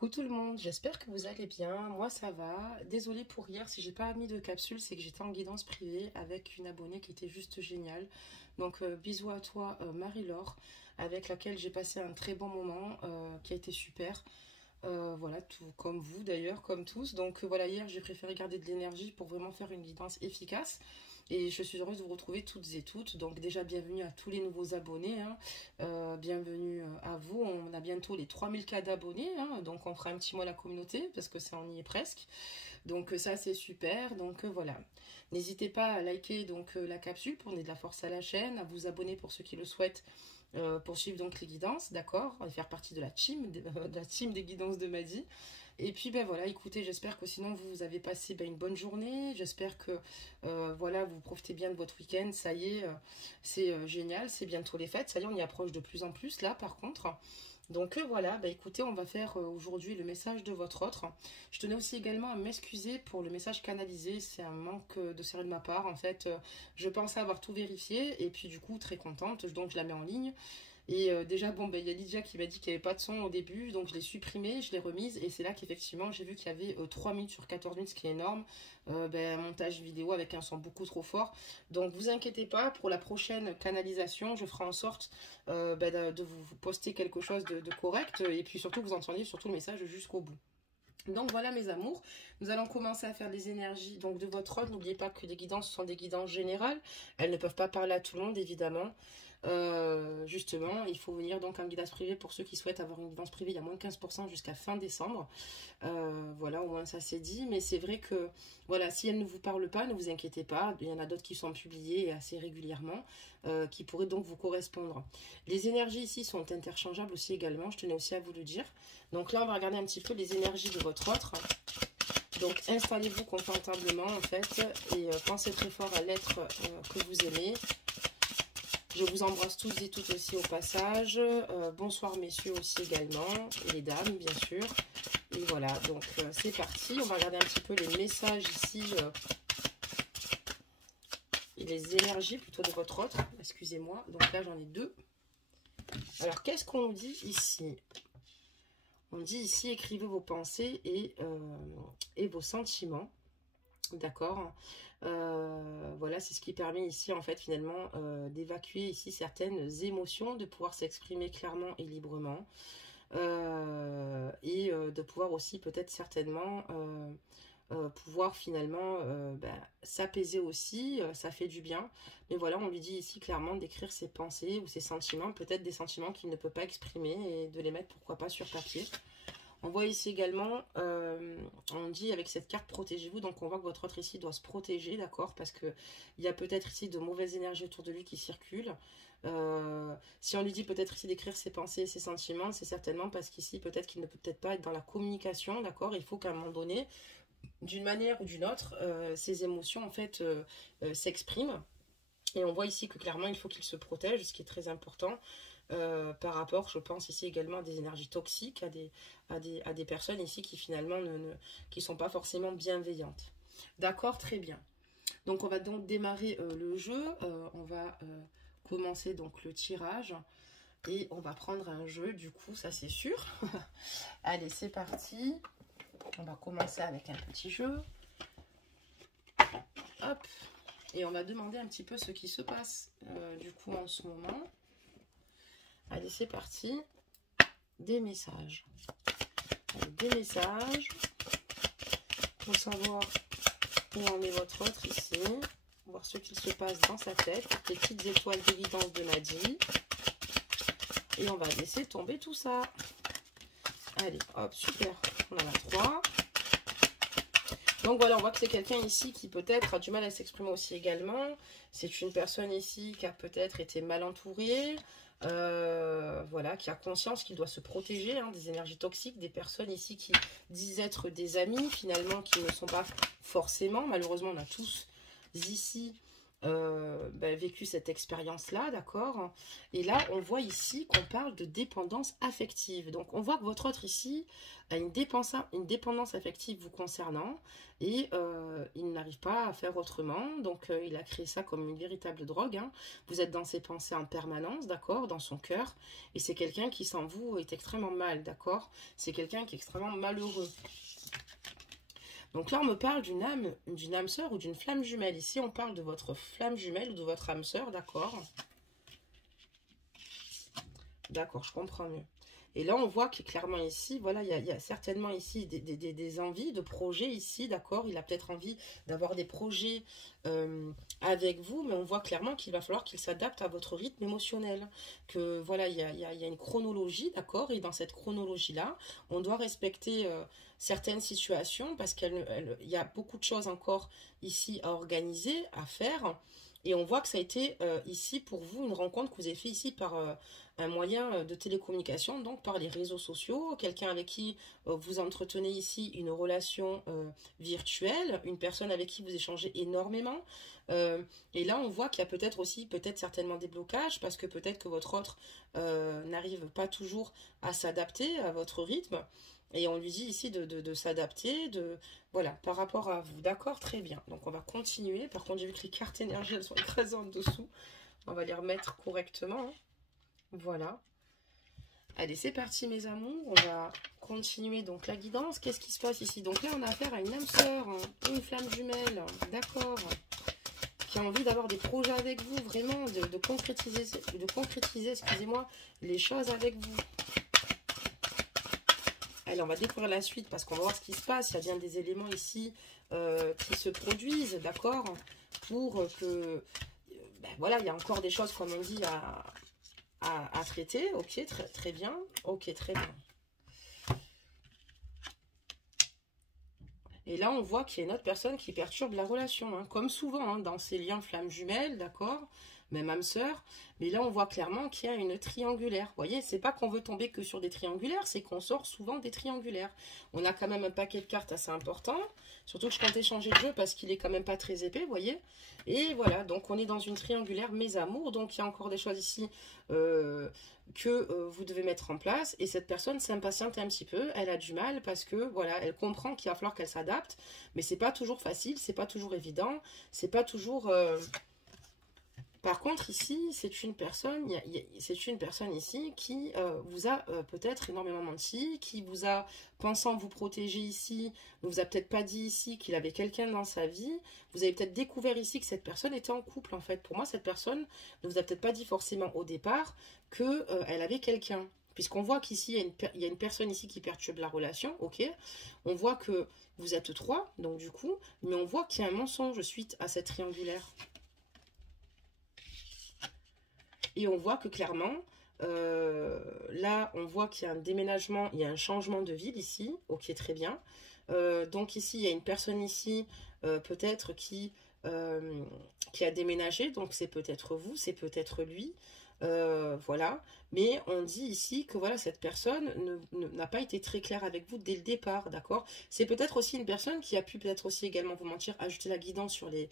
Coucou tout le monde, j'espère que vous allez bien, moi ça va. Désolée pour hier, si j'ai pas mis de capsule, c'est que j'étais en guidance privée avec une abonnée qui était juste géniale. Donc bisous à toi Marie-Laure, avec laquelle j'ai passé un très bon moment, qui a été super. Voilà, tout comme vous d'ailleurs, comme tous. Donc voilà, hier j'ai préféré garder de l'énergie pour vraiment faire une guidance efficace. Et je suis heureuse de vous retrouver toutes et toutes. Donc déjà bienvenue à tous les nouveaux abonnés, hein. Bienvenue à vous. On a bientôt les 3000 cas d'abonnés, hein. Donc on fera un petit mot à la communauté parce que ça on y est presque. Donc ça c'est super. Donc voilà. N'hésitez pas à liker donc la capsule pour donner de la force à la chaîne, à vous abonner pour ceux qui le souhaitent. Pour suivre donc les guidances, d'accord, et faire partie de la team des guidances de Maddy. Et puis ben voilà, écoutez, j'espère que sinon vous avez passé une bonne journée, j'espère que voilà, vous profitez bien de votre week-end, ça y est, c'est génial, c'est bientôt les fêtes, ça y est, on y approche de plus en plus là par contre. Donc voilà, écoutez, on va faire aujourd'hui le message de votre autre. Je tenais aussi également à m'excuser pour le message canalisé, c'est un manque de sérieux de ma part. En fait, je pensais avoir tout vérifié et puis du coup, très contente, donc je la mets en ligne. Et déjà, bon, il y a Lydia qui m'a dit qu'il n'y avait pas de son au début, donc je l'ai supprimé, je l'ai remise, et c'est là qu'effectivement j'ai vu qu'il y avait 3 minutes sur 14 minutes, ce qui est énorme, un montage vidéo avec un son beaucoup trop fort. Donc vous inquiétez pas, pour la prochaine canalisation, je ferai en sorte de vous poster quelque chose de correct, et puis surtout vous entendiez surtout le message jusqu'au bout. Donc voilà mes amours, nous allons commencer à faire les énergies donc de votre rôle. N'oubliez pas que les guidances sont des guidances générales, elles ne peuvent pas parler à tout le monde évidemment. Justement, il faut venir donc en guidance privée pour ceux qui souhaitent avoir une guidance privée. Il y a moins de 15% jusqu'à fin décembre. Voilà, au moins ça c'est dit. Mais c'est vrai que, voilà, si elle ne vous parle pas, ne vous inquiétez pas. Il y en a d'autres qui sont publiées assez régulièrement, qui pourraient donc vous correspondre. Les énergies ici sont interchangeables aussi également. Je tenais aussi à vous le dire. Donc là, on va regarder un petit peu les énergies de votre autre. Donc installez-vous confortablement en fait et pensez très fort à l'être que vous aimez. Je vous embrasse tous et toutes aussi au passage. Bonsoir messieurs aussi également. Et les dames bien sûr. Et voilà, donc c'est parti. On va regarder un petit peu les messages ici. Et les énergies plutôt de votre autre. Excusez-moi. Donc là j'en ai deux. Alors qu'est-ce qu'on dit ici? On dit ici écrivez vos pensées et vos sentiments. D'accord, voilà, c'est ce qui permet ici en fait finalement d'évacuer ici certaines émotions, de pouvoir s'exprimer clairement et librement de pouvoir aussi peut-être certainement pouvoir finalement s'apaiser aussi, ça fait du bien. Mais voilà, on lui dit ici clairement d'écrire ses pensées ou ses sentiments, peut-être des sentiments qu'il ne peut pas exprimer et de les mettre pourquoi pas sur papier. On voit ici également, on dit avec cette carte protégez-vous, donc on voit que votre autre ici doit se protéger, d'accord, parce que il y a peut-être ici de mauvaises énergies autour de lui qui circulent. Si on lui dit peut-être ici d'écrire ses pensées et ses sentiments, c'est certainement parce qu'ici peut-être qu'il ne peut peut-être pas être dans la communication, d'accord. Il faut qu'à un moment donné, d'une manière ou d'une autre, ses émotions en fait s'expriment. Et on voit ici que clairement il faut qu'il se protège, ce qui est très important. Par rapport, je pense ici également à des énergies toxiques, à des personnes ici qui finalement qui sont pas forcément bienveillantes. D'accord, très bien. Donc on va donc démarrer le jeu. On va commencer donc le tirage et on va prendre un jeu du coup, ça c'est sûr. Allez, c'est parti. On va commencer avec un petit jeu. Hop. Et on va demander un petit peu ce qui se passe du coup en ce moment. Allez, c'est parti. Des messages. Allez, des messages. Pour savoir où en est votre autre ici. Voir ce qu'il se passe dans sa tête. Les petites étoiles d'évidence de Maddy. Et on va laisser tomber tout ça. Allez, hop, super. On en a 3. Donc voilà, on voit que c'est quelqu'un ici qui peut-être a du mal à s'exprimer aussi également. C'est une personne ici qui a peut-être été mal entourée. Voilà, qui a conscience qu'il doit se protéger des énergies toxiques, des personnes ici qui disent être des amis, finalement, qui ne sont pas forcément. Malheureusement, on a tous ici vécu cette expérience-là, d'accord? Et là, on voit ici qu'on parle de dépendance affective. Donc, on voit que votre autre ici a une dépendance affective vous concernant et il n'arrive pas à faire autrement. Donc, il a créé ça comme une véritable drogue, hein. Vous êtes dans ses pensées en permanence, d'accord? Dans son cœur. Et c'est quelqu'un qui, sans vous, est extrêmement mal, d'accord? C'est quelqu'un qui est extrêmement malheureux. Donc là, on me parle d'une âme sœur ou d'une flamme jumelle. Ici, on parle de votre flamme jumelle ou de votre âme sœur, d'accord? D'accord, je comprends mieux. Et là, on voit que clairement ici, voilà, il y a certainement ici des envies de projets ici, d'accord? Il a peut-être envie d'avoir des projets avec vous, mais on voit clairement qu'il va falloir qu'il s'adapte à votre rythme émotionnel. Que voilà, il y a une chronologie, d'accord? Et dans cette chronologie-là, on doit respecter certaines situations parce il y a beaucoup de choses encore ici à organiser, à faire. Et on voit que ça a été ici pour vous une rencontre que vous avez fait ici par un moyen de télécommunication, donc par les réseaux sociaux, quelqu'un avec qui vous entretenez ici une relation virtuelle, une personne avec qui vous échangez énormément. Et là, on voit qu'il y a peut-être aussi, peut-être certainement des blocages, parce que peut-être que votre autre n'arrive pas toujours à s'adapter à votre rythme. Et on lui dit ici de s'adapter, voilà, par rapport à vous. D'accord, très bien. Donc, on va continuer. Par contre, j'ai vu que les cartes énergie, elles sont écrasées en dessous. On va les remettre correctement, hein. Voilà. Allez, c'est parti, mes amours. On va continuer donc la guidance. Qu'est-ce qui se passe ici? Donc là, on a affaire à une âme sœur, hein, une flamme jumelle. D'accord. Qui a envie d'avoir des projets avec vous, vraiment, de concrétiser, excusez-moi, les choses avec vous. Allez, on va découvrir la suite parce qu'on va voir ce qui se passe. Il y a bien des éléments ici qui se produisent, d'accord? Pour que, voilà, il y a encore des choses, comme on dit, à traiter. Ok, très bien. Ok, très bien. Et là, on voit qu'il y a une autre personne qui perturbe la relation, hein, comme souvent, hein, dans ces liens flammes jumelles, d'accord? Même âme sœur. Mais là, on voit clairement qu'il y a une triangulaire. Vous voyez, c'est pas qu'on veut tomber que sur des triangulaires, c'est qu'on sort souvent des triangulaires. On a quand même un paquet de cartes assez important. Surtout que je comptais changer de jeu parce qu'il est quand même pas très épais, vous voyez. Et voilà, donc on est dans une triangulaire mes amours. Donc il y a encore des choses ici que vous devez mettre en place. Et cette personne s'impatiente un petit peu. Elle a du mal parce que voilà, elle comprend qu'il va falloir qu'elle s'adapte. Mais c'est pas toujours facile, c'est pas toujours évident. C'est pas toujours... Par contre, ici, c'est une personne ici qui vous a peut-être énormément menti, qui vous a, pensant vous protéger ici, ne vous a peut-être pas dit ici qu'il avait quelqu'un dans sa vie. Vous avez peut-être découvert ici que cette personne était en couple, en fait. Pour moi, cette personne ne vous a peut-être pas dit forcément au départ qu'elle avait quelqu'un. Puisqu'on voit qu'ici, il y a une personne ici qui perturbe la relation, ok. On voit que vous êtes trois, donc du coup, mais on voit qu'il y a un mensonge suite à cette triangulaire. Et on voit que clairement, là, on voit qu'il y a un déménagement, il y a un changement de ville ici. Ok, très bien. Donc ici, il y a une personne ici, peut-être qui a déménagé. Donc c'est peut-être vous, c'est peut-être lui. Voilà. Mais on dit ici que voilà, cette personne n'a pas été très claire avec vous dès le départ, d'accord? C'est peut-être aussi une personne qui a pu peut-être aussi également vous mentir, ajouter la guidance sur les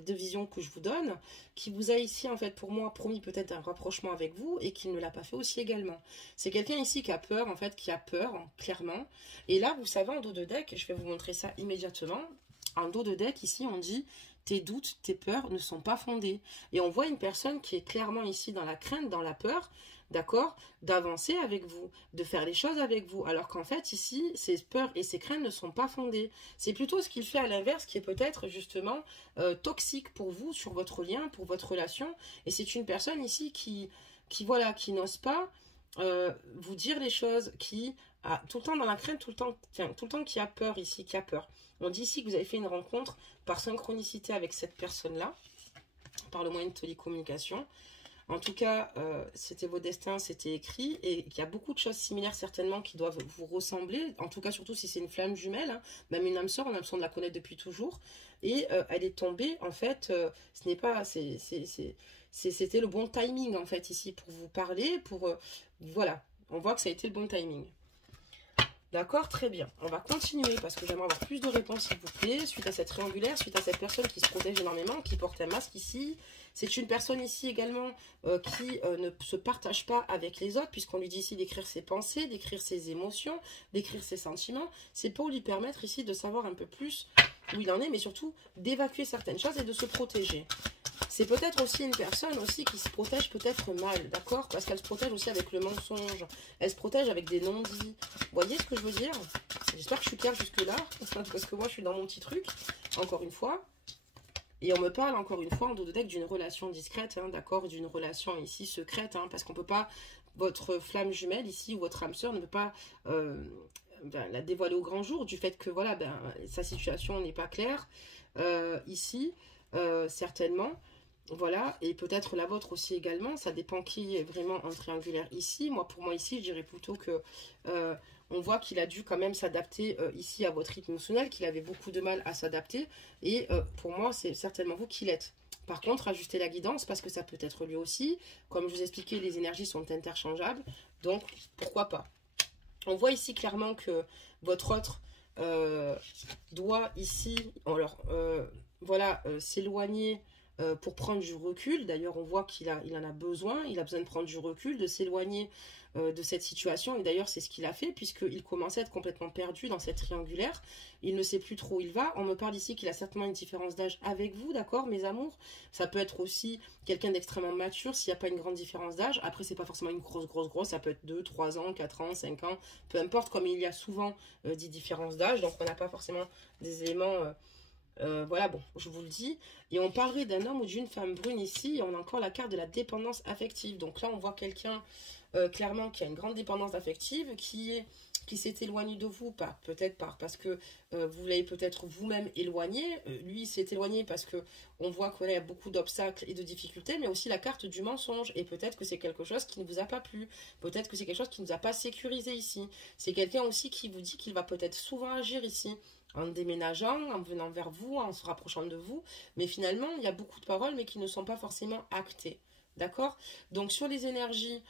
deux visions que je vous donne, qui vous a ici en fait pour moi promis peut-être un rapprochement avec vous et qui ne l'a pas fait aussi également. C'est quelqu'un ici qui a peur en fait, qui a peur, clairement. Et là, vous savez, en dos de deck, je vais vous montrer ça immédiatement. En dos de deck, ici, on dit... Tes doutes, tes peurs ne sont pas fondés. Et on voit une personne qui est clairement ici dans la crainte, dans la peur, d'accord, d'avancer avec vous, de faire les choses avec vous. Alors qu'en fait, ici, ces peurs et ces craintes ne sont pas fondées. C'est plutôt ce qu'il fait à l'inverse qui est peut-être justement toxique pour vous, sur votre lien, pour votre relation. Et c'est une personne ici qui n'ose pas vous dire les choses, qui a tout le temps dans la crainte, tout le temps qui a peur ici, qui a peur. On dit ici que vous avez fait une rencontre par synchronicité avec cette personne-là, par le moyen de télécommunication. En tout cas, c'était vos destins, c'était écrit, et il y a beaucoup de choses similaires certainement qui doivent vous ressembler, en tout cas surtout si c'est une flamme jumelle, hein, même une âme sœur, on a l'impression de la connaître depuis toujours, et elle est tombée, en fait, ce n'est pas... C'était le bon timing, en fait, ici, pour vous parler, voilà, on voit que ça a été le bon timing. D'accord, très bien. On va continuer parce que j'aimerais avoir plus de réponses, s'il vous plaît, suite à cette triangulaire, suite à cette personne qui se protège énormément, qui porte un masque ici. C'est une personne ici également qui ne se partage pas avec les autres, puisqu'on lui dit ici d'écrire ses pensées, d'écrire ses émotions, d'écrire ses sentiments. C'est pour lui permettre ici de savoir un peu plus où il en est, mais surtout d'évacuer certaines choses et de se protéger. C'est peut-être aussi une personne aussi qui se protège peut-être mal, d'accord? Parce qu'elle se protège aussi avec le mensonge. Elle se protège avec des non-dits. Vous voyez ce que je veux dire? J'espère que je suis claire jusque-là. Parce que moi, je suis dans mon petit truc, encore une fois. Et on me parle, encore une fois, en dos de deck d'une relation discrète, hein, d'accord? D'une relation ici secrète, hein, parce qu'on ne peut pas... Votre flamme jumelle ici, ou votre âme sœur, ne peut pas... la dévoiler au grand jour, du fait que, voilà, sa situation n'est pas claire. Ici, certainement... Voilà, et peut-être la vôtre aussi également, ça dépend qui est vraiment en triangulaire ici. Moi, pour moi ici, je dirais plutôt que on voit qu'il a dû quand même s'adapter ici à votre rythme émotionnel, qu'il avait beaucoup de mal à s'adapter. Et pour moi, c'est certainement vous qui l'êtes. Par contre, ajustez la guidance parce que ça peut être lui aussi. Comme je vous expliquais, les énergies sont interchangeables, donc pourquoi pas. On voit ici clairement que votre autre doit ici, alors voilà, s'éloigner pour prendre du recul. D'ailleurs, on voit qu'il en a besoin. Il a besoin de prendre du recul, de s'éloigner de cette situation. Et d'ailleurs, c'est ce qu'il a fait, puisqu'il commençait à être complètement perdu dans cette triangulaire. Il ne sait plus trop où il va. On me parle ici qu'il a certainement une différence d'âge avec vous, d'accord, mes amours? Ça peut être aussi quelqu'un d'extrêmement mature, s'il n'y a pas une grande différence d'âge. Après, c'est pas forcément une grosse. Ça peut être 2, 3 ans, 4 ans, 5 ans. Peu importe, comme il y a souvent des différences d'âge. Donc, on n'a pas forcément des éléments... voilà, bon, je vous le dis. Et on parlerait d'un homme ou d'une femme brune ici. Et on a encore la carte de la dépendance affective. Donc là, on voit quelqu'un clairement qui a une grande dépendance affective, qui s'est éloigné de vous, peut-être parce que vous l'avez peut-être vous-même éloigné. Lui s'est éloigné parce que on voit qu'il y a beaucoup d'obstacles et de difficultés, mais aussi la carte du mensonge. Et peut-être que c'est quelque chose qui ne vous a pas plu. Peut-être que c'est quelque chose qui ne vous a pas sécurisé ici. C'est quelqu'un aussi qui vous dit qu'il va peut-être souvent agir ici, en déménageant, en venant vers vous, en se rapprochant de vous. Mais finalement, il y a beaucoup de paroles, mais qui ne sont pas forcément actées. D'accord? Donc, sur les énergies,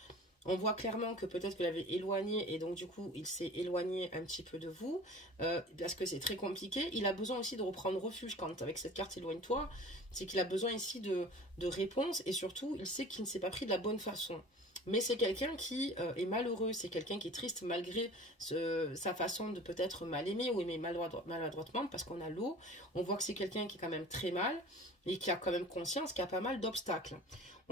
on voit clairement que peut-être qu'il avait éloigné, et donc du coup, il s'est éloigné un petit peu de vous, parce que c'est très compliqué. Il a besoin aussi de reprendre refuge quand, avec cette carte éloigne-toi, c'est qu'il a besoin ici de réponses, et surtout, il sait qu'il ne s'est pas pris de la bonne façon. Mais c'est quelqu'un qui est malheureux, c'est quelqu'un qui est triste malgré sa façon de peut-être mal aimer ou aimer maladroitement, parce qu'on a l'eau. On voit que c'est quelqu'un qui est quand même très mal et qui a quand même conscience qu'il y a pas mal d'obstacles.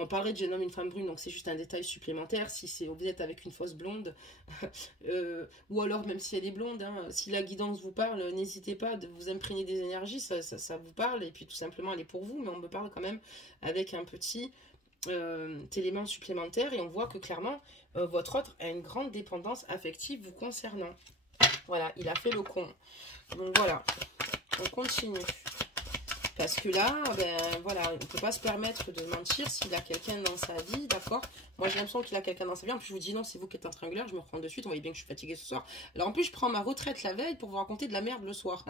On parlait de jeune homme et une femme brune, donc c'est juste un détail supplémentaire. Si vous êtes avec une fausse blonde, ou alors même si elle est blonde, hein, si la guidance vous parle, n'hésitez pas de vous imprégner des énergies, ça vous parle, et puis tout simplement elle est pour vous, mais on me parle quand même avec un petit... élément supplémentaire, et on voit que clairement votre autre a une grande dépendance affective vous concernant. Voilà, il a fait le con. Donc voilà, on continue. Parce que là, voilà, on ne peut pas se permettre de mentir s'il a quelqu'un dans sa vie, d'accord? Moi, j'ai l'impression qu'il a quelqu'un dans sa vie. En plus, je vous dis non, c'est vous qui êtes un triangulaire, je me reprends de suite. On voyait bien que je suis fatiguée ce soir. Alors, en plus, je prends ma retraite la veille pour vous raconter de la merde le soir.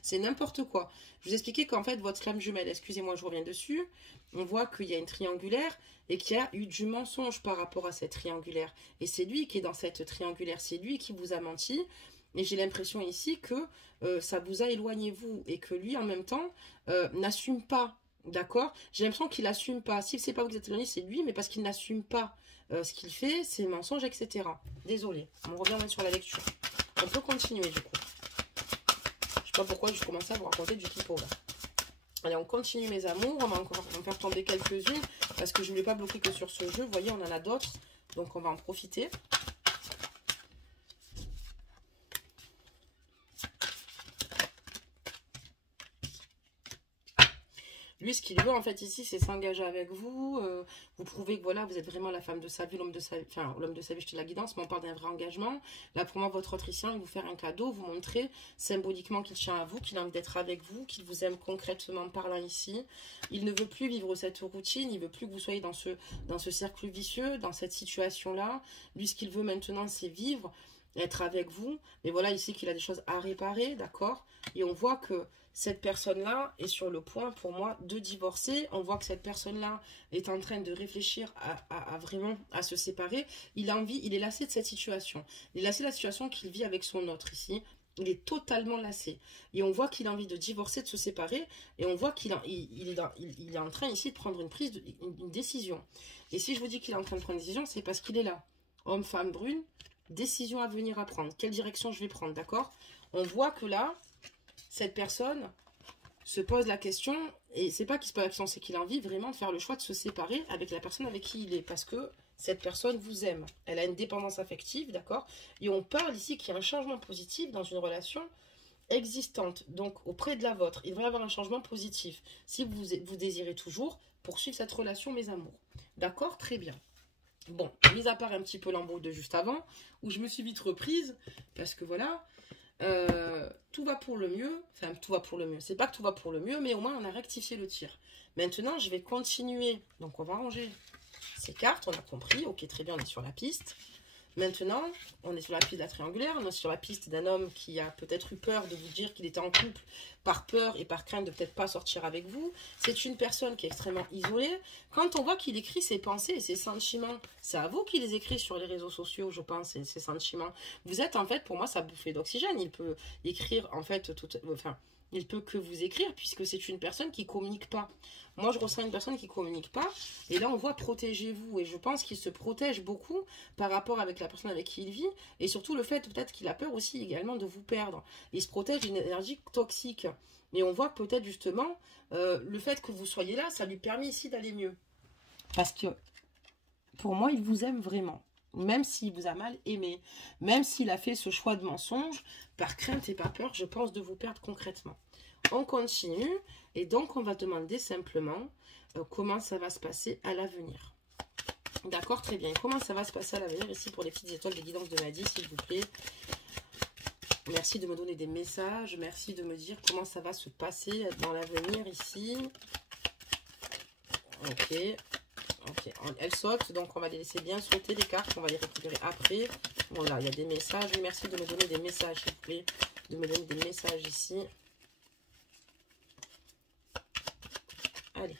C'est n'importe quoi. Je vous expliquais qu'en fait, votre flamme jumelle, excusez-moi, je reviens dessus. On voit qu'il y a une triangulaire et qu'il y a eu du mensonge par rapport à cette triangulaire. Et c'est lui qui est dans cette triangulaire. C'est lui qui vous a menti. Et j'ai l'impression ici que ça vous a éloigné vous et que lui en même temps n'assume pas, d'accord? J'ai l'impression qu'il n'assume pas. Si c'est pas vous qui êtes éloigné, c'est lui, mais parce qu'il n'assume pas ce qu'il fait, ses mensonges, etc. Désolée, on revient sur la lecture. On peut continuer du coup. Je sais pas pourquoi je commence à vous raconter du pipeau là. Allez, on continue mes amours, on va en faire tomber quelques-unes parce que je ne voulais pas bloquer que sur ce jeu. Vous voyez, on en a d'autres, donc on va en profiter. Lui, ce qu'il veut, en fait, ici, c'est s'engager avec vous. Vous prouvez que, voilà, vous êtes vraiment la femme de sa vie, l'homme de sa vie. Enfin, l'homme de sa vie, je te la guidance, mais on parle d'un vrai engagement. Là, pour moi, votre autre ici, il va vous faire un cadeau, vous montrer symboliquement qu'il tient à vous, qu'il a envie d'être avec vous, qu'il vous aime concrètement parlant ici. Il ne veut plus vivre cette routine, il veut plus que vous soyez dans ce cercle vicieux, dans cette situation-là. Lui, ce qu'il veut maintenant, c'est vivre être avec vous. Mais voilà, ici qu'il a des choses à réparer, d'accord? Et on voit que cette personne-là est sur le point, pour moi, de divorcer. On voit que cette personne-là est en train de réfléchir à vraiment à se séparer. Il a envie, il est lassé de cette situation. Il est lassé de la situation qu'il vit avec son autre ici. Il est totalement lassé. Et on voit qu'il a envie de divorcer, de se séparer. Et on voit qu'il il est en train ici de prendre une décision. Et si je vous dis qu'il est en train de prendre une décision, c'est parce qu'il est là. Homme, femme, brune, décision à venir à prendre. Quelle direction je vais prendre, d'accord? On voit que là, cette personne se pose la question, et c'est pas qu'il se pose la question, c'est qu'il a envie vraiment de faire le choix de se séparer avec la personne avec qui il est, parce que cette personne vous aime. Elle a une dépendance affective, d'accord? Et on parle ici qu'il y a un changement positif dans une relation existante, donc auprès de la vôtre. Il devrait y avoir un changement positif. Si vous désirez toujours poursuivre cette relation, mes amours. D'accord? Très bien. Bon, mis à part un petit peu l'embrouille de juste avant, où je me suis vite reprise, parce que voilà, tout va pour le mieux. Enfin, tout va pour le mieux. C'est pas que tout va pour le mieux, mais au moins on a rectifié le tir. Maintenant, je vais continuer. Donc, on va ranger ces cartes. On a compris. Ok, très bien, on est sur la piste. Maintenant, on est sur la piste de la triangulaire, on est sur la piste d'un homme qui a peut-être eu peur de vous dire qu'il était en couple par peur et par crainte de peut-être pas sortir avec vous. C'est une personne qui est extrêmement isolée. Quand on voit qu'il écrit ses pensées et ses sentiments, c'est à vous qu'il les écrit sur les réseaux sociaux, je pense, ses sentiments. Vous êtes en fait, pour moi, sa bouffée d'oxygène. Il peut écrire, en fait, il peut que vous écrire puisque c'est une personne qui communique pas. Moi, je ressens une personne qui communique pas. Et là, on voit protégez-vous. Et je pense qu'il se protège beaucoup par rapport avec la personne avec qui il vit. Et surtout, le fait peut-être qu'il a peur aussi également de vous perdre. Il se protège d'une énergie toxique. Mais on voit que peut-être justement, le fait que vous soyez là, ça lui permet ici d'aller mieux. Parce que, pour moi, il vous aime vraiment. Même s'il vous a mal aimé. Même s'il a fait ce choix de mensonge, par crainte et par peur, je pense de vous perdre concrètement. On continue. Et donc, on va demander simplement comment ça va se passer à l'avenir. D'accord, très bien. Comment ça va se passer à l'avenir ici pour les petites étoiles de guidance de Maddy, s'il vous plaît. Merci de me donner des messages. Merci de me dire comment ça va se passer dans l'avenir ici. Ok. Ok. Elle saute, donc on va les laisser bien sauter les cartes. On va les récupérer après. Voilà, il y a des messages. Merci de me donner des messages, s'il vous plaît. De me donner des messages ici. Allez.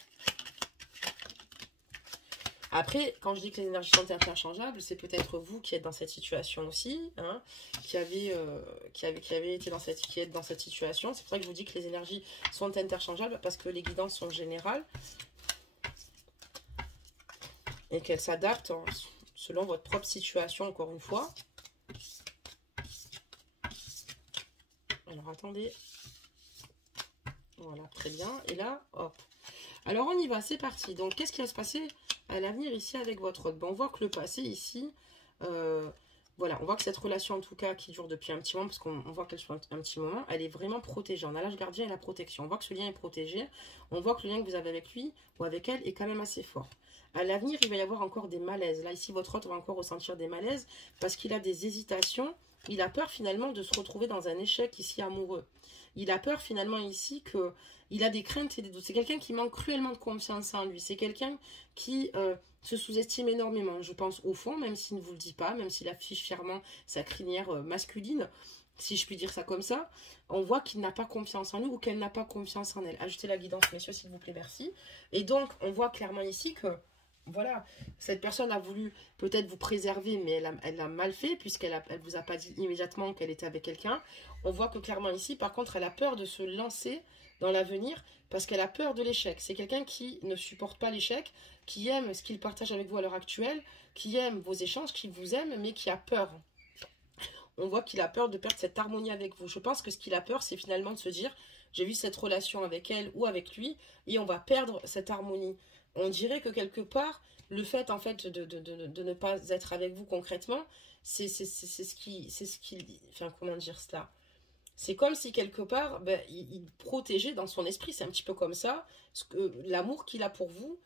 Après, quand je dis que les énergies sont interchangeables, c'est peut-être vous qui êtes dans cette situation aussi, hein, qui avez été dans qui êtes dans cette situation. C'est pour ça que je vous dis que les énergies sont interchangeables parce que les guidances sont générales et qu'elles s'adaptent selon votre propre situation, encore une fois. Alors, attendez. Voilà, très bien. Et là, hop. Alors, on y va, c'est parti. Donc, qu'est-ce qui va se passer à l'avenir ici avec votre autre? On voit que le passé ici, voilà, on voit que cette relation en tout cas qui dure depuis un petit moment, parce qu'on voit qu'elle soit un petit moment, elle est vraiment protégée. On a l'âge gardien et la protection. On voit que ce lien est protégé. On voit que le lien que vous avez avec lui ou avec elle est quand même assez fort. À l'avenir, il va y avoir encore des malaises. Là, ici, votre autre va encore ressentir des malaises parce qu'il a des hésitations. Il a peur finalement de se retrouver dans un échec ici amoureux. Il a peur finalement ici que il a des craintes et des doutes. C'est quelqu'un qui manque cruellement de confiance en lui. C'est quelqu'un qui se sous-estime énormément, je pense, au fond, même s'il ne vous le dit pas, même s'il affiche fièrement sa crinière masculine, si je puis dire ça comme ça. On voit qu'il n'a pas confiance en lui ou qu'elle n'a pas confiance en elle. Ajoutez la guidance, messieurs, s'il vous plaît, merci. Et donc, on voit clairement ici que voilà, cette personne a voulu peut-être vous préserver, mais elle l'a mal fait, puisqu'elle ne vous a pas dit immédiatement qu'elle était avec quelqu'un. On voit que clairement ici, par contre, elle a peur de se lancer dans l'avenir, parce qu'elle a peur de l'échec. C'est quelqu'un qui ne supporte pas l'échec, qui aime ce qu'il partage avec vous à l'heure actuelle, qui aime vos échanges, qui vous aime, mais qui a peur. On voit qu'il a peur de perdre cette harmonie avec vous. Je pense que ce qu'il a peur, c'est finalement de se dire, j'ai vu cette relation avec elle ou avec lui, et on va perdre cette harmonie. On dirait que quelque part, le fait en fait de ne pas être avec vous concrètement, c'est ce qui, enfin comment dire cela, c'est comme si quelque part, ben, il protégeait dans son esprit, c'est un petit peu comme ça, l'amour qu'il a pour vous.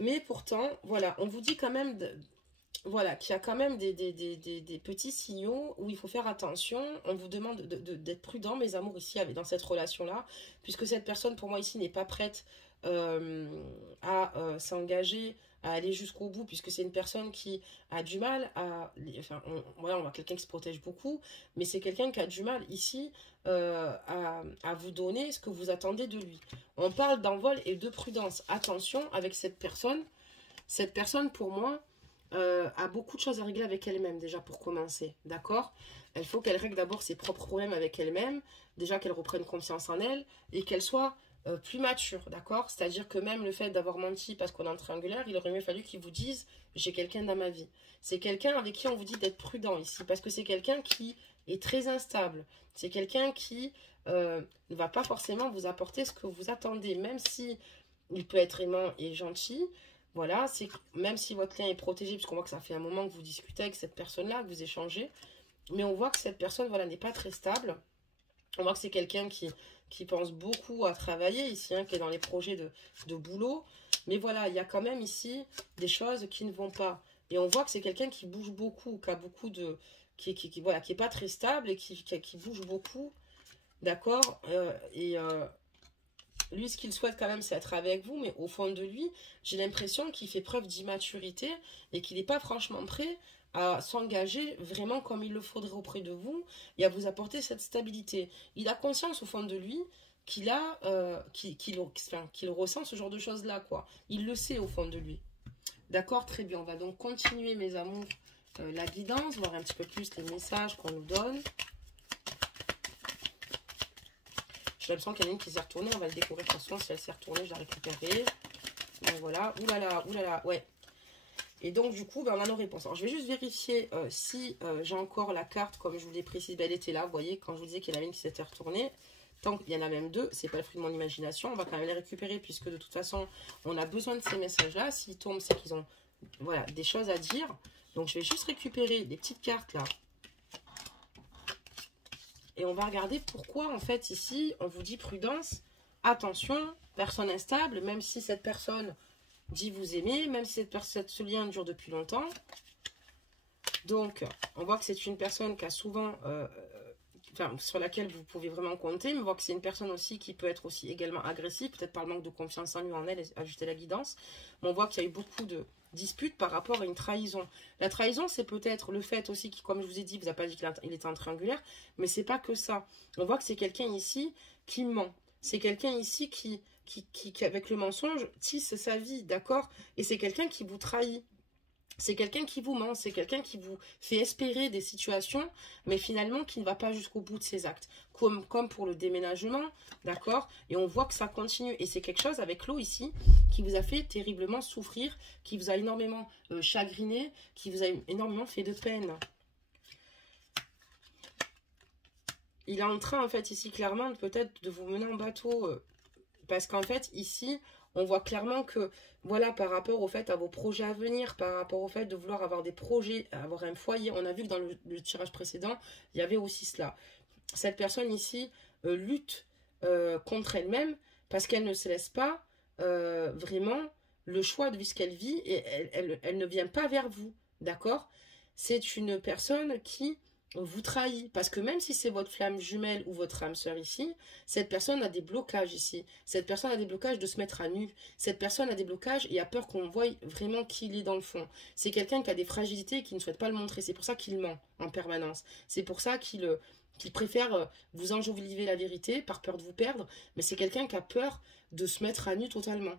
Mais pourtant, voilà, on vous dit quand même, voilà, qu'il y a quand même des petits signaux où il faut faire attention. On vous demande d'être prudent, mes amours, ici, dans cette relation-là, puisque cette personne, pour moi, ici, n'est pas prête à s'engager à aller jusqu'au bout, puisque c'est une personne qui a du mal à... Enfin, voilà, on voit quelqu'un qui se protège beaucoup, mais c'est quelqu'un qui a du mal ici à vous donner ce que vous attendez de lui. On parle d'envol et de prudence. Attention avec cette personne. Cette personne, pour moi, a beaucoup de choses à régler avec elle-même, déjà, pour commencer. D'accord? Il faut qu'elle règle d'abord ses propres problèmes avec elle-même. Déjà, qu'elle reprenne confiance en elle et qu'elle soit plus mature. D'accord? C'est-à-dire que même le fait d'avoir menti parce qu'on est en triangulaire, il aurait mieux fallu qu'il vous dise j'ai quelqu'un dans ma vie. C'est quelqu'un avec qui on vous dit d'être prudent ici. Parce que c'est quelqu'un qui est très instable. C'est quelqu'un qui ne va pas forcément vous apporter ce que vous attendez. Même si il peut être aimant et gentil. Voilà, c'est même si votre lien est protégé, puisqu'on voit que ça fait un moment que vous discutez avec cette personne-là, que vous échangez, mais on voit que cette personne, voilà, n'est pas très stable. On voit que c'est quelqu'un qui pense beaucoup à travailler ici, hein, qui est dans les projets de boulot. Mais voilà, il y a quand même ici des choses qui ne vont pas. Et on voit que c'est quelqu'un qui bouge beaucoup, qui a beaucoup de... voilà, qui n'est pas très stable et qui bouge beaucoup. D'accord lui, ce qu'il souhaite quand même, c'est être avec vous, mais au fond de lui, j'ai l'impression qu'il fait preuve d'immaturité et qu'il n'est pas franchement prêt à s'engager vraiment comme il le faudrait auprès de vous et à vous apporter cette stabilité. Il a conscience au fond de lui qu'il qu'il ressent ce genre de choses-là, quoi. Il le sait au fond de lui. D'accord, très bien. On va donc continuer, mes amours, la guidance, voir un petit peu plus les messages qu'on nous donne. J'ai l'impression qu'il y en a une qui s'est retournée. On va le découvrir de toute façon. Si elle s'est retournée, je la récupérerai. Donc voilà. Oulala. Ouais. Et donc, du coup, ben, on a nos réponses. Alors, je vais juste vérifier si j'ai encore la carte, comme je vous l'ai précisé. Ben, elle était là. Vous voyez, quand je vous disais qu'il y en avait une qui s'était retournée. Tant qu'il y en a même deux, c'est pas le fruit de mon imagination. On va quand même les récupérer puisque de toute façon, on a besoin de ces messages-là. S'ils tombent, c'est qu'ils ont voilà, des choses à dire. Donc, je vais juste récupérer des petites cartes là. Et on va regarder pourquoi, en fait, ici, on vous dit prudence, attention, personne instable, même si cette personne dit vous aimer, même si ce lien dure depuis longtemps. Donc, on voit que c'est une personne qui a souvent, sur laquelle vous pouvez vraiment compter, mais on voit que c'est une personne aussi qui peut être aussi également agressive, peut-être par le manque de confiance en lui, en elle, ajouter la guidance. Mais on voit qu'il y a eu beaucoup de disputes par rapport à une trahison. La trahison, c'est peut-être le fait aussi, comme je vous ai dit, vous n'avez pas dit qu'il était en triangulaire, mais c'est pas que ça. On voit que c'est quelqu'un ici qui ment. C'est quelqu'un ici qui, avec le mensonge, tisse sa vie, d'accord? Et c'est quelqu'un qui vous trahit. C'est quelqu'un qui vous ment, c'est quelqu'un qui vous fait espérer des situations, mais finalement qui ne va pas jusqu'au bout de ses actes. Comme pour le déménagement, d'accord? Et on voit que ça continue. Et c'est quelque chose avec l'eau ici qui vous a fait terriblement souffrir, qui vous a énormément chagriné, qui vous a énormément fait de peine. Il est en train, en fait, ici, clairement, peut-être de vous mener en bateau. Parce qu'en fait, ici, on voit clairement que, voilà, par rapport au fait à vos projets à venir, par rapport au fait de vouloir avoir des projets, avoir un foyer, on a vu que dans le tirage précédent, il y avait aussi cela. Cette personne ici lutte contre elle-même parce qu'elle ne se laisse pas vraiment le choix de ce qu'elle vit et elle ne vient pas vers vous, d'accord? C'est une personne qui vous trahit, parce que même si c'est votre flamme jumelle ou votre âme sœur ici, cette personne a des blocages ici, cette personne a des blocages de se mettre à nu, cette personne a des blocages et a peur qu'on voie vraiment qui il est dans le fond. C'est quelqu'un qui a des fragilités et qui ne souhaite pas le montrer, c'est pour ça qu'il ment en permanence, c'est pour ça qu'il préfère vous enjoliver la vérité par peur de vous perdre, mais c'est quelqu'un qui a peur de se mettre à nu totalement.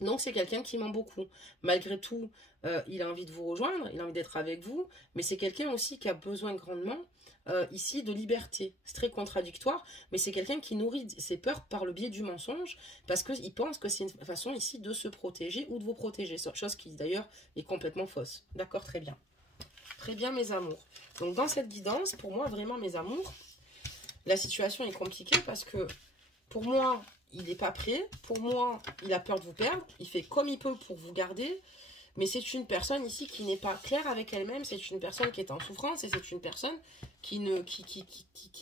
Donc c'est quelqu'un qui ment beaucoup. Malgré tout, il a envie de vous rejoindre, il a envie d'être avec vous, mais c'est quelqu'un aussi qui a besoin grandement ici de liberté. C'est très contradictoire, mais c'est quelqu'un qui nourrit ses peurs par le biais du mensonge, parce qu'il pense que c'est une façon ici de se protéger ou de vous protéger, chose qui d'ailleurs est complètement fausse. D'accord, très bien. Très bien, mes amours. Donc dans cette guidance, pour moi, vraiment, mes amours, la situation est compliquée parce que pour moi, il n'est pas prêt. Pour moi, il a peur de vous perdre. Il fait comme il peut pour vous garder. Mais c'est une personne ici qui n'est pas claire avec elle-même. C'est une personne qui est en souffrance. Et c'est une personne qui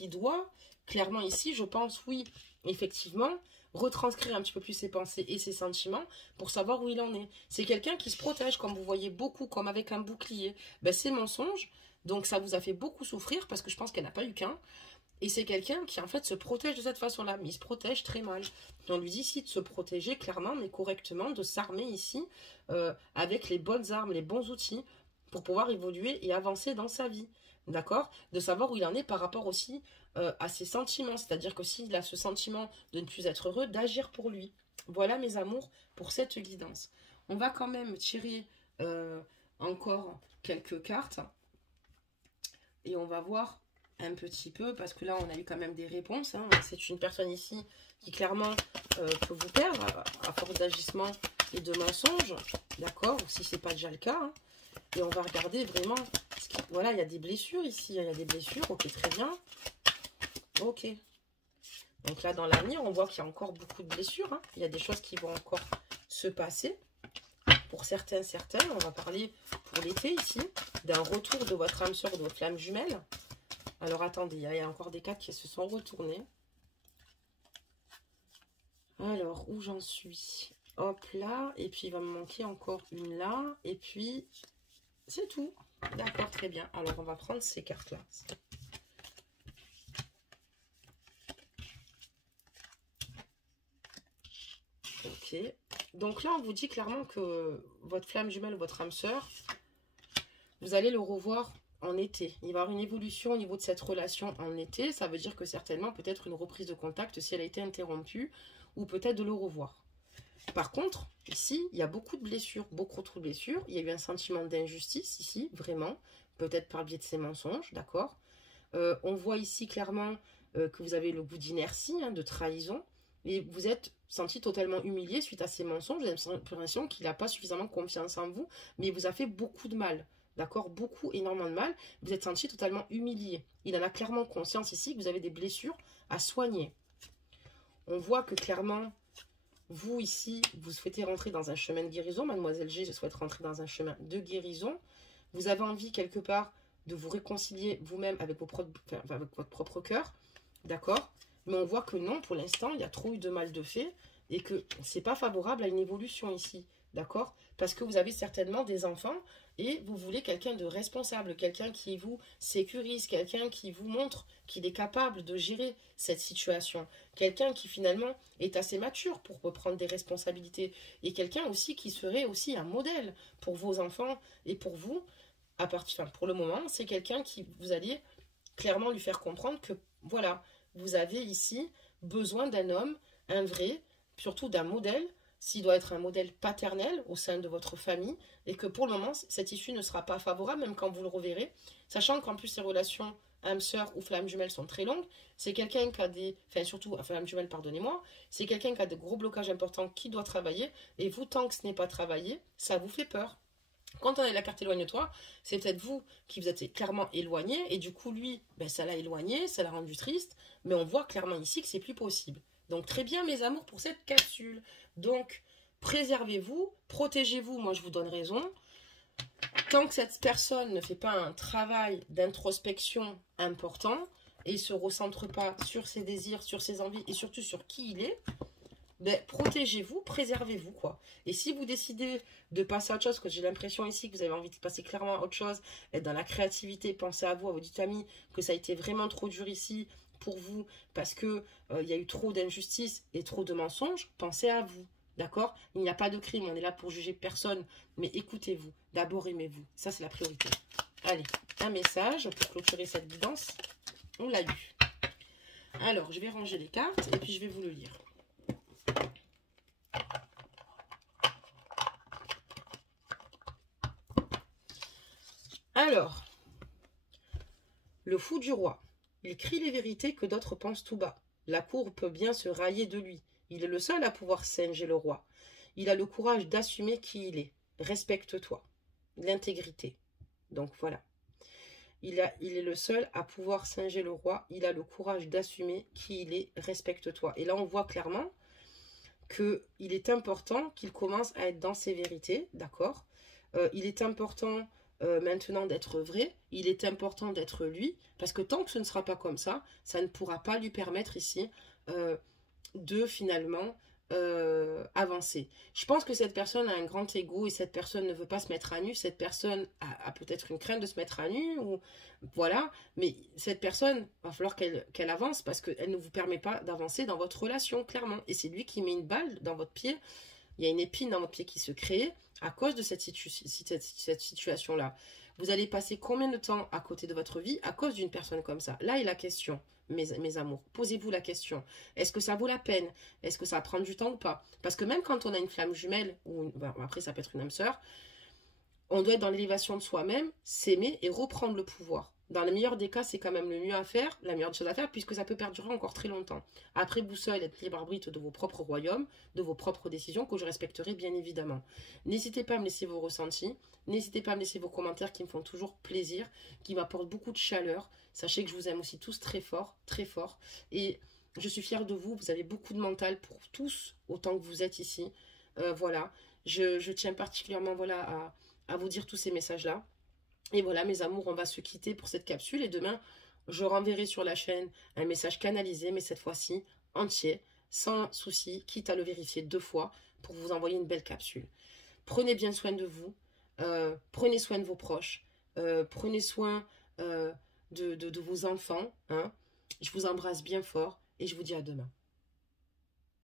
doit, clairement ici, je pense, oui, effectivement, retranscrire un petit peu plus ses pensées et ses sentiments pour savoir où il en est. C'est quelqu'un qui se protège, comme vous voyez beaucoup, comme avec un bouclier. Ben, c'est mensonge. Donc ça vous a fait beaucoup souffrir parce que je pense qu'elle n'a pas eu qu'un. Et c'est quelqu'un qui, en fait, se protège de cette façon-là. Mais il se protège très mal. On lui dit ici de se protéger clairement, mais correctement, de s'armer ici avec les bonnes armes, les bons outils pour pouvoir évoluer et avancer dans sa vie. D'accord? De savoir où il en est par rapport aussi à ses sentiments. C'est-à-dire que s'il a ce sentiment de ne plus être heureux, d'agir pour lui. Voilà, mes amours, pour cette guidance. On va quand même tirer encore quelques cartes. Et on va voir un petit peu, parce que là, on a eu quand même des réponses. Hein. C'est une personne ici qui, clairement, peut vous perdre à force d'agissement et de mensonges. D'accord? Ou si ce n'est pas déjà le cas. Hein. Et on va regarder vraiment... Voilà, il y a des blessures ici. Il y a des blessures. Ok, très bien. Ok. Donc là, dans l'avenir, on voit qu'il y a encore beaucoup de blessures. Hein. Il y a des choses qui vont encore se passer. Pour certains, on va parler pour l'été ici, d'un retour de votre âme sœur, de votre flamme jumelle. Alors attendez, il y a encore des cartes qui se sont retournées. Alors, où j'en suis? Hop là, et puis il va me manquer encore une là, et puis c'est tout. D'accord, très bien. Alors on va prendre ces cartes-là. Ok. Donc là, on vous dit clairement que votre flamme jumelle, votre âme sœur, vous allez le revoir en été. Il va y avoir une évolution au niveau de cette relation en été. Ça veut dire que certainement, peut-être une reprise de contact si elle a été interrompue, ou peut-être de le revoir. Par contre, ici, il y a beaucoup de blessures, beaucoup trop de blessures. Il y a eu un sentiment d'injustice ici, vraiment, peut-être par le biais de ces mensonges, d'accord. On voit ici clairement que vous avez le goût d'inertie, hein, de trahison, et vous êtes senti totalement humilié suite à ces mensonges. Vous avez l'impression qu'il n'a pas suffisamment confiance en vous, mais il vous a fait beaucoup de mal, d'accord, beaucoup, énormément de mal. Vous êtes senti totalement humilié. Il en a clairement conscience ici que vous avez des blessures à soigner. On voit que clairement, vous ici, vous souhaitez rentrer dans un chemin de guérison. Mademoiselle G, je souhaite rentrer dans un chemin de guérison. Vous avez envie quelque part de vous réconcilier vous-même avec, avec votre propre cœur, d'accord? Mais on voit que non, pour l'instant, il y a trop eu de mal de fait et que c'est pas favorable à une évolution ici, d'accord? Parce que vous avez certainement des enfants et vous voulez quelqu'un de responsable, quelqu'un qui vous sécurise, quelqu'un qui vous montre qu'il est capable de gérer cette situation, quelqu'un qui finalement est assez mature pour prendre des responsabilités et quelqu'un aussi qui serait aussi un modèle pour vos enfants et pour vous. Pour le moment, c'est quelqu'un qui vous allez clairement lui faire comprendre que voilà, vous avez ici besoin d'un homme, un vrai, surtout d'un modèle, s'il doit être un modèle paternel au sein de votre famille, et que pour le moment, cette issue ne sera pas favorable, même quand vous le reverrez, sachant qu'en plus, ces relations âme-sœur ou flamme jumelle sont très longues. C'est quelqu'un qui a des... Enfin, surtout, flamme jumelle, pardonnez-moi, c'est quelqu'un qui a de gros blocages importants qui doit travailler, et vous, tant que ce n'est pas travaillé, ça vous fait peur. Quand on a la carte éloigne-toi, c'est peut-être vous qui vous êtes clairement éloigné, et du coup, lui, ben, ça l'a éloigné, ça l'a rendu triste, mais on voit clairement ici que c'est plus possible. Donc, très bien, mes amours, pour cette capsule. Donc, préservez-vous, protégez-vous, moi je vous donne raison. Tant que cette personne ne fait pas un travail d'introspection important, et ne se recentre pas sur ses désirs, sur ses envies, et surtout sur qui il est, ben, protégez-vous, préservez-vous, quoi. Et si vous décidez de passer à autre chose, parce que j'ai l'impression ici que vous avez envie de passer clairement à autre chose, être dans la créativité, pensez à vous, à vos dites amis, que ça a été vraiment trop dur ici pour vous, parce que il y a eu trop d'injustice et trop de mensonges, pensez à vous, d'accord? Il n'y a pas de crime, on est là pour juger personne, mais écoutez-vous, d'abord aimez-vous, ça c'est la priorité. Allez, un message pour clôturer cette guidance, on l'a eu. Alors, je vais ranger les cartes et puis je vais vous le lire. Alors, le fou du roi. Il crie les vérités que d'autres pensent tout bas. La cour peut bien se railler de lui. Il est le seul à pouvoir singer le roi. Il a le courage d'assumer qui il est. Respecte-toi. L'intégrité. Donc voilà. Il est le seul à pouvoir singer le roi. Il a le courage d'assumer qui il est. Respecte-toi. Et là, on voit clairement qu'il est important qu'il commence à être dans ses vérités. D'accord? Il est important... maintenant d'être vrai, il est important d'être lui, parce que tant que ce ne sera pas comme ça ne pourra pas lui permettre ici de finalement avancer. Je pense que cette personne a un grand ego et cette personne ne veut pas se mettre à nu. Cette personne a peut-être une crainte de se mettre à nu ou voilà. Mais cette personne, va falloir qu'elle avance parce qu'elle ne vous permet pas d'avancer dans votre relation, clairement. Et c'est lui qui met une balle dans votre pied. Il y a une épine dans votre pied qui se crée à cause de cette situation-là. Vous allez passer combien de temps à côté de votre vie à cause d'une personne comme ça? Là est la question, mes amours. Posez-vous la question. Est-ce que ça vaut la peine? Est-ce que ça va prendre du temps ou pas? Parce que même quand on a une flamme jumelle, ou après ça peut être une âme sœur, on doit être dans l'élévation de soi-même, s'aimer et reprendre le pouvoir. Dans le meilleur des cas, c'est quand même le mieux à faire, la meilleure chose à faire, puisque ça peut perdurer encore très longtemps. Après, vous seul êtes libre arbitre de vos propres royaumes, de vos propres décisions, que je respecterai bien évidemment. N'hésitez pas à me laisser vos ressentis, n'hésitez pas à me laisser vos commentaires qui me font toujours plaisir, qui m'apportent beaucoup de chaleur. Sachez que je vous aime aussi tous très fort, très fort. Et je suis fière de vous, vous avez beaucoup de mental pour tous, autant que vous êtes ici. Voilà, je tiens particulièrement voilà, à vous dire tous ces messages-là. Et voilà, mes amours, on va se quitter pour cette capsule. Et demain, je renverrai sur la chaîne un message canalisé, mais cette fois-ci entier, sans souci, quitte à le vérifier 2 fois pour vous envoyer une belle capsule. Prenez bien soin de vous, prenez soin de vos proches, prenez soin de vos enfants. Hein. Je vous embrasse bien fort et je vous dis à demain.